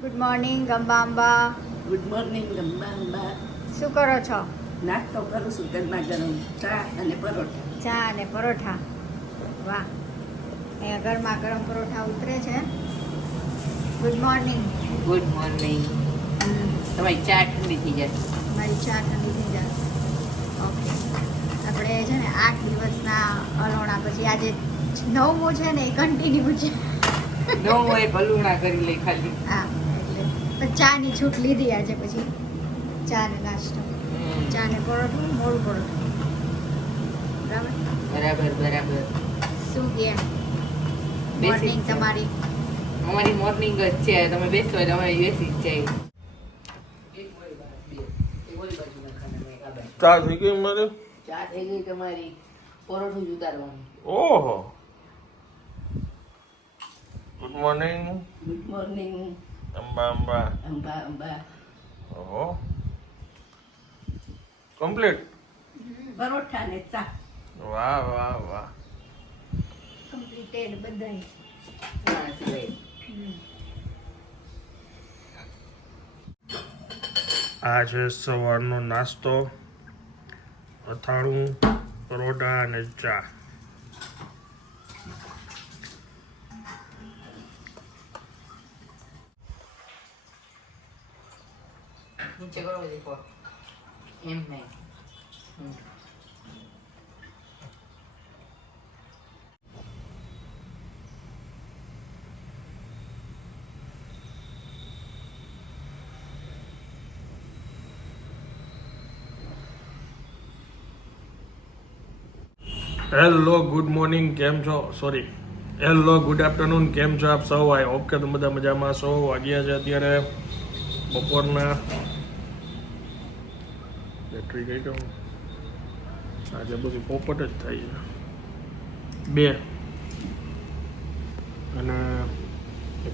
Good morning ગંબાંબા. Good morning ગંબા. શું કરો છો? નાસ્તો કરું છું, ગરમા ગરમ ચા અને પરોઠા. ચા અને પરોઠા. વાહ, અહીંયા ગરમા ગરમ પરોઠા ઉતરે છે. Good morning. Good morning. તમારી ચા ઠંડી થઈ જશે. મારી ચા ઠંડી થઈ જશે. ઓકે, આપણે છે ને 8 દિવસના અલોણા પછી આજે 9મું છે ને એ કન્ટિન્યુ છે. નો હોય ભલુણા કરી લે ખાલી. હા, એટલે ચાની છૂટ લીધી આજે. પછી ચા ને નાસ્તો, ચા ને પરોઠું, મોડું પરોઠું. બરાબર બરાબર બરાબર. શું કે મોર્નિંગ તમારી? અમારી મોર્નિંગ જ છે. તમે બેસો એટલે અમારી બેસી જ જાય. ચા થઈ ગઈ મારે. ચા થઈ ગઈ તમારી. પરોઠું જ ઉતારવાનું. ઓહો, good morning. Good morning Amba Amba. Amba. ઓહો, કમ્પ્લીટ. પરોઠા ને ચા વાહ વાહ વાહ. કમ્પ્લીટેડ બધાય. હા, સિવાય. આ છે સવારનો નાસ્તો, અથાણું, પરોઠા અને ચા. નીચે કરો દેખો. એમ નહીં. Hello, good morning. કેમ છો? Sorry, hello, good afternoon. કેમ છો આપ સૌ? આઈ હોપ કે તમે બધા મજામાં છો. વાગ્યા છે અત્યારે બપોરના બેટરી કઈ કહું, આજે બધું પોપટ જ થાય છે 2. અને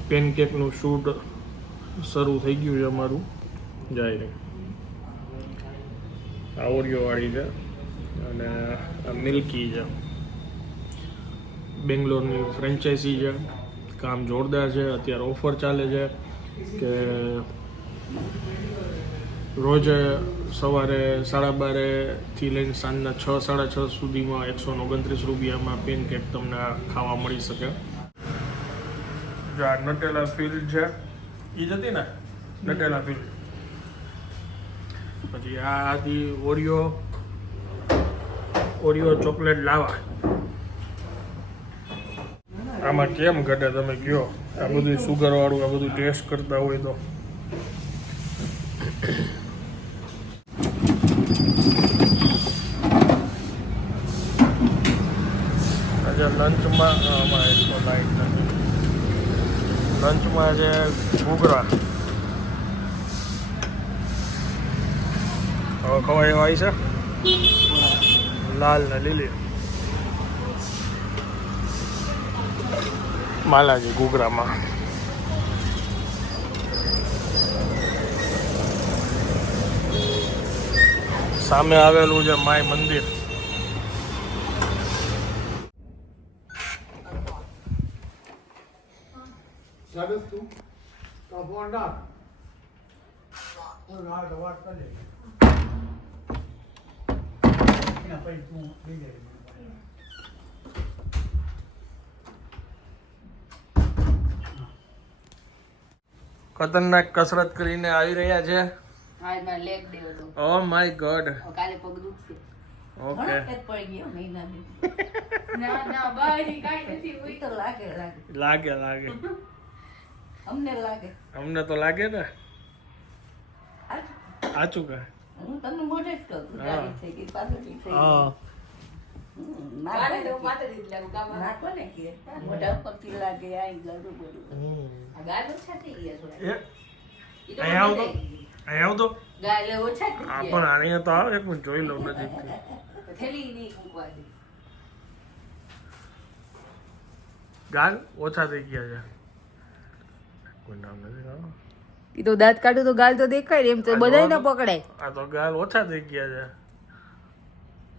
પેનકેકનું શૂટ શરૂ થઈ ગયું છે અમારું. જાય આ ઓરિયોવાળી છે અને આ મિલ્કી છે. બેંગ્લોરની ફ્રેન્ચાઇઝી છે. કામ જોરદાર છે. અત્યારે ઓફર ચાલે છે કે રોજ સવારે 12:30 લઈને સાંજના 6-6:30 સુધીમાં 129 રૂપિયામાં પેનકેક તમને ખાવા મળી શકે. જો આ નટેલા ફિલ્ડ છે, એ જ હતી ને નટેલા ફિલ્ડ. પછી આ હતી ઓરિયો ચોકલેટ લાવા. આમાં કેમ ઘટે તમે કયો? આ બધું સુગર વાળું આ બધું ટેસ્ટ કરતા હોય તો. આજે લંચમાં આમાં એટલો લાઈટ નથી. લંચમાં છે ઘૂઘરા. હવે ખવાય એવા આવી છે, લાલ ને લીલી. માલાજી ઘૂઘરામાં સામે આવેલું છે માય મંદિર. ખતરનાક કસરત કરીને આવી રહ્યા છે. આજ મારે લેગ ડે હતો. Oh my God. કાલે પગ દુખશે. ઓકે, ઘણો પડી ગયો મહિનાની. ના બારી કાઈ નથી. ઈ તો લાગે લાગે લાગે. અમને લાગે. અમને તો લાગે ને. આજ સાચું કે હું તમને મોઢે જ કહું છું. હા. ગાડી થઈ ગઈ, પાછળથી થઈ હા. ગઈ. કાલે તો માથે જ લાગુ કામ. નાખો ને કે મોઢા ઉપરથી લાગે, આઈ ગળું બધું. આ ગાલ ઓછા થઈ ગયા થોડા. એ ઈ તો અહીંયા આવતો બધાય. અહીંયા આવતો ગાલ ઓછા થઈ આ ગયા. પણ અહીંયા તો આવે. એક મિનિટ જોઈ લઉં નજીક. થેલી નહીં મૂકવા દે. ગાલ ઓછા થઈ ગયા છે. કોઈ નામ નથી આવો. ઈ તો દાંત કાઢું તો ગાલ તો દેખાય એમ તો બધાય ન પકડાય. આ તો ગાલ ઓછા થઈ ગયા છે.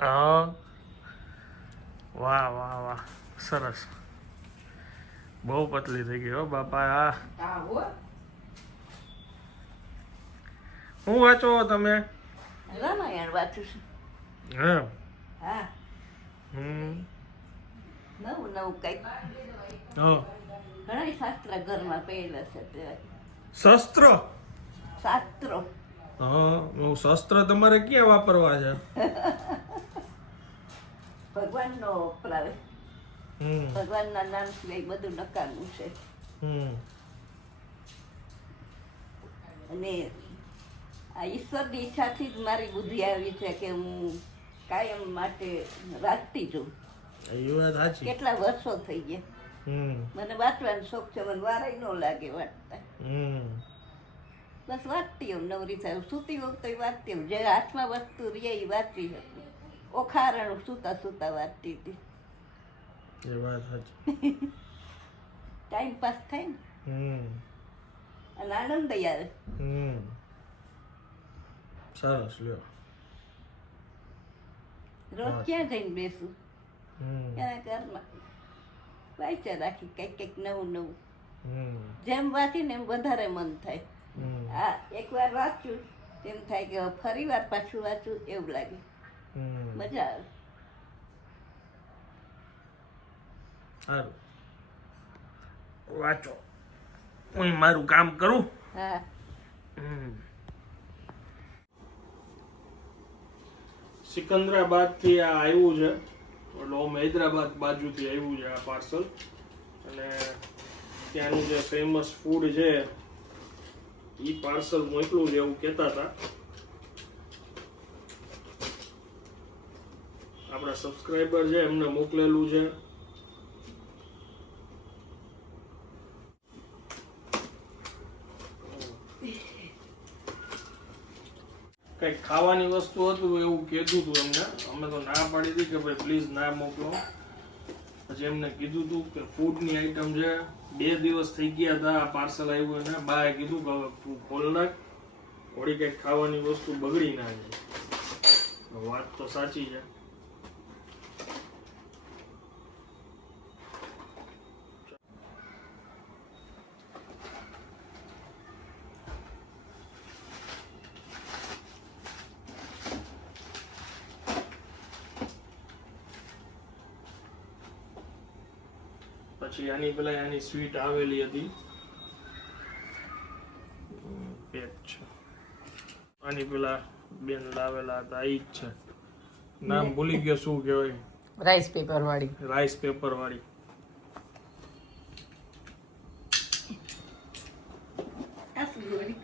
હા, વાહ વાહ વાહ, સરસ. બહુ પતલી થઈ ગઈ હો બાપા. આ હા હો શું વાંચો તમે? રામાયણ વાંચું છું. હા. હા, હમ. નવું નવું કંઈક. હા. ઘણા શાસ્ત્ર ઘરમાં પહેલા છે તે શસ્ત્ર. શાસ્ત્રો. હા, શસ્ત્ર તમારે ક્યાં વાપરવા છે? ભગવાનનો વપરાવે. હમ. ભગવાનના નામ સિવાય બધું નકામું છે. હમ. અને આ ઈશ્વરની ઈચ્છાથી જ મારી બુદ્ધિ આવી છે કે હું કાયમ માટે વાંચતી છું. એ વાત સાચી. કેટલા વર્ષો થઈ ગયા. હમ. મને વાંચવાનો શોખ છે, મને વારાય ન લાગે વાંચતા. હમ. બસ વાંચતી હોઉં નવરી થાય સૂતી વખતે વાંચતી હોઉં જે હાથમાં વસ્તુ રહે એ વાંચી શકું. ઓખારણ સૂતા સૂતા વાંચતી હતી. એ વાત સાચી. ટાઈમ પાસ થાય ને હમ. અને આનંદ આવે. હમ. સરસ લ્યો. રોજ ક્યાં જઈને બેસું હમ. એના ઘરમાં વાંચ્યા રાખી કંઈક કંઈક નવું નવું. હમ. જેમ વાંચીને એમ વધારે મન થાય. હમ. આ એકવાર વાંચ્યું તેમ થાય કે ફરી વાર પાછું વાંચું એવું લાગે. હમ. મજા આવે. સારું. વાંચો. હું મારું કામ કરું. હા. સિકંદરાબાદ થી આ આવ્યું છે, એટલે ઓમ હૈદરાબાદ બાજુથી આવ્યું છે આ પાર્સલ. અને ત્યાંનું જે ફેમસ ફૂડ છે એ પાર્સલ મોકલું છે એવું કહેતા હતા. આપણા સબસ્ક્રાઈબર છે એમને મોકલેલું છે. કંઈક ખાવાની વસ્તુ હતું એવું કીધું હતું એમને. અમે તો ના પાડી હતી કે ભાઈ પ્લીઝ ના મોકલો. પછી એમને કીધું હતું કે ફૂડની આઈટમ છે. 2 દિવસ થઈ ગયા હતા આ પાર્સલ આવ્યું એને. બાએ કીધું કે હવે તું ખોલ નાખ, થોડી કંઈક ખાવાની વસ્તુ બગડી ના જાય. વાત તો સાચી છે. પછી આની પેલા આની સ્વીટ આવેલી હતી, પેક છે. આની પેલા બેન લાવેલા હતા ઈ જ છે. નામ ભૂલી ગયો શું કહેવાય. રાઈસ પેપર વાળી. રાઈસ પેપર વાળી. આ શું જોડી?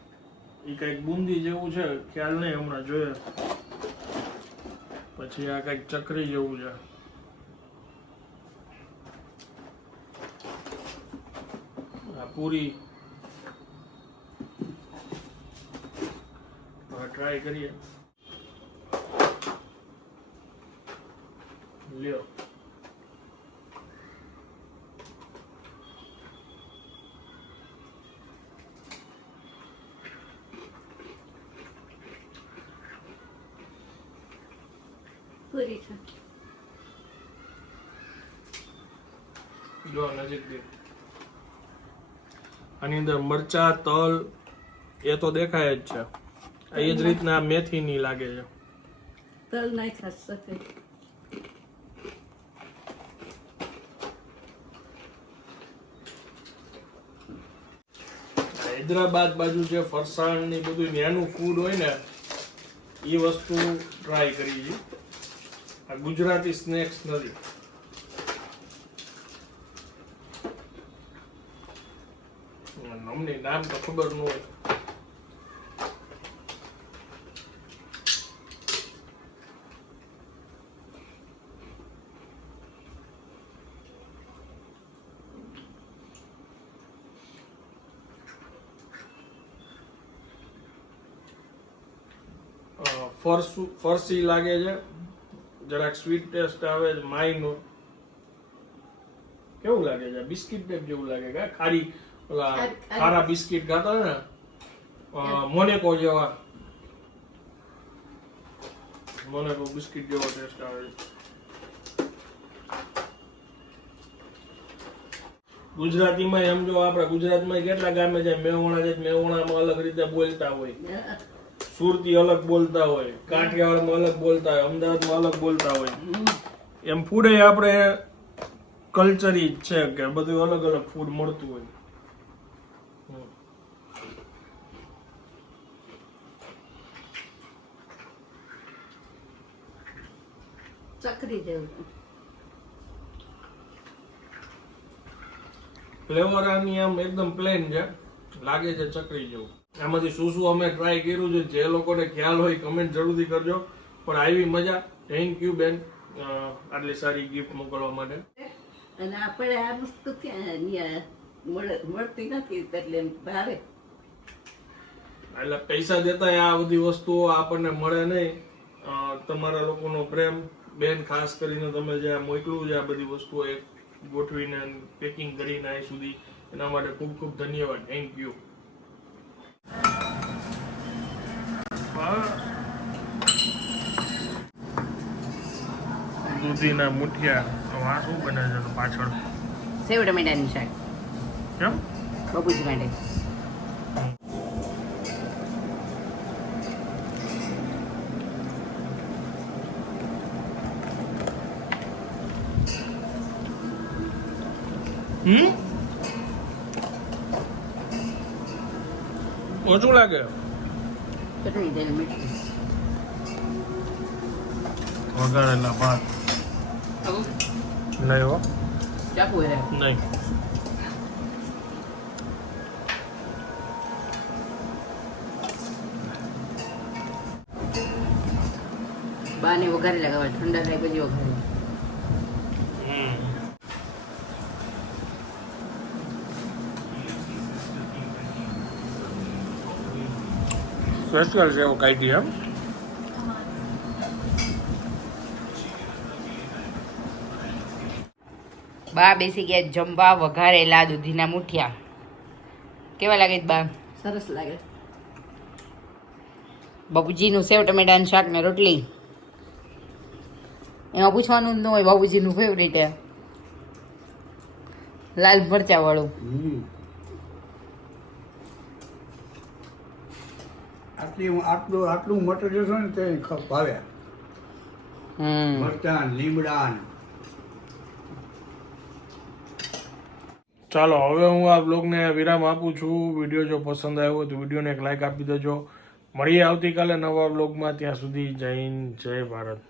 ઈ કઈક બુંદી જેવું છે, ખ્યાલ નહીં, હમણાં જોઈએ. પછી આ કઈક ચકરી જેવું છે. પૂરી ટ્રાય કરીએ. લ્યો. પૂરી છે. જો નજીક દે. આની અંદર મરચા, તલ એ તો દેખાય જ છે. એ જ રીતના મેથી ની લાગે છે. તલ નાખ્યા શકે. હૈદરાબાદ બાજુ જે ફરસાણ ની બધું ત્યાંનું ફૂડ હોય ને એ વસ્તુ ટ્રાય કરી છે. આ ગુજરાતી સ્નેક્સ નથી. અમને નામ તો ખબર ન હોય. ફરસી લાગે છે, જરાક સ્વીટ ટેસ્ટ આવે છે. માઈનો કેવું લાગે છે? બિસ્કિટ ટાઈપ જેવું લાગે કે ખારી ખારા બિસ્કિટ ખાતા હોય ને મોનેકો જેવા. મોનેકો બિસ્કિટ જેવો ટેસ્ટ આવે છે. ગુજરાતીમાં એમ જો આપણે ગુજરાતમાં કેટલા ગામે જાય મેવણા જાય, મેવણામાં અલગ રીતે બોલતા હોય. સુરતી અલગ બોલતા હોય, કાઠિયાવાડમાં અલગ બોલતા હોય, અમદાવાદમાં અલગ બોલતા હોય, એમ ફૂડ એ આપણે કલ્ચરી જ છે કે બધું અલગ અલગ ફૂડ મળતું હોય. ચકરી જેવું ફ્લેવર આની આમ એકદમ પ્લેન છે, લાગે છે ચકરી જેવું. આમાંથી શું શું અમે ટ્રાય કર્યું છે, જે લોકોને ખ્યાલ હોય કમેન્ટ જરૂરથી કરજો. પણ આવી મજા. થેન્ક યુ બેન આટલી સારી ગિફ્ટ મોકલવા માટે. અને આપણે આ વસ્તુ ક્યાં મળતી નથી એટલે એમ ભાવે. એટલે પૈસા દેતા આ બધી વસ્તુઓ આપણને મળે નહીં. તમારા લોકોનો પ્રેમ બેન, ખાસ કરીને તમે જે આ મોકલું છે આ બધી વસ્તુઓ એક ગોઠવીને પેકિંગ કરીને અહીં સુધી, એના માટે ખૂબ ખૂબ ધન્યવાદ. Thank you. દૂધીના મુઠિયા. આ શું બને છે પાછળ? સેવ ટમેટાનું શાક કેમ? બાપુજી માટે. ઓછું લાગે? ચટણી તેલ મીઠું વઘારેલા ભાત નહીં હો, ચાકુ હે નહીં. બાને વઘારે લગાવવા, ઠંડા થાય પછી વઘારે. સ્પેશિયલ છે એવો કાઢી એમ. બા બેસી ગયા જમવા. વઘારેલા દૂધીના મુઠિયા કેવા લાગે છે બા? સરસ લાગે. બાપુજીનું સેવ ટમેટાનું શાક ને રોટલી. એમાં પૂછવાનું જ ન હોય બાપુજીનું ફેવરિટ હે લાલ મરચા વાળું. આટલું મટીરિયલ છે ને તે ભાવે. મરચાં, લીમડા. ચાલો હવે હું આ બ્લોગને વિરામ આપું છું. વિડીયો જો પસંદ આવ્યો હોય તો વિડીયોને એક લાઈક આપી દેજો. મળીએ આવતીકાલે નવા બ્લોગમાં. ત્યાં સુધી જય હિન્દ, જય ભારત.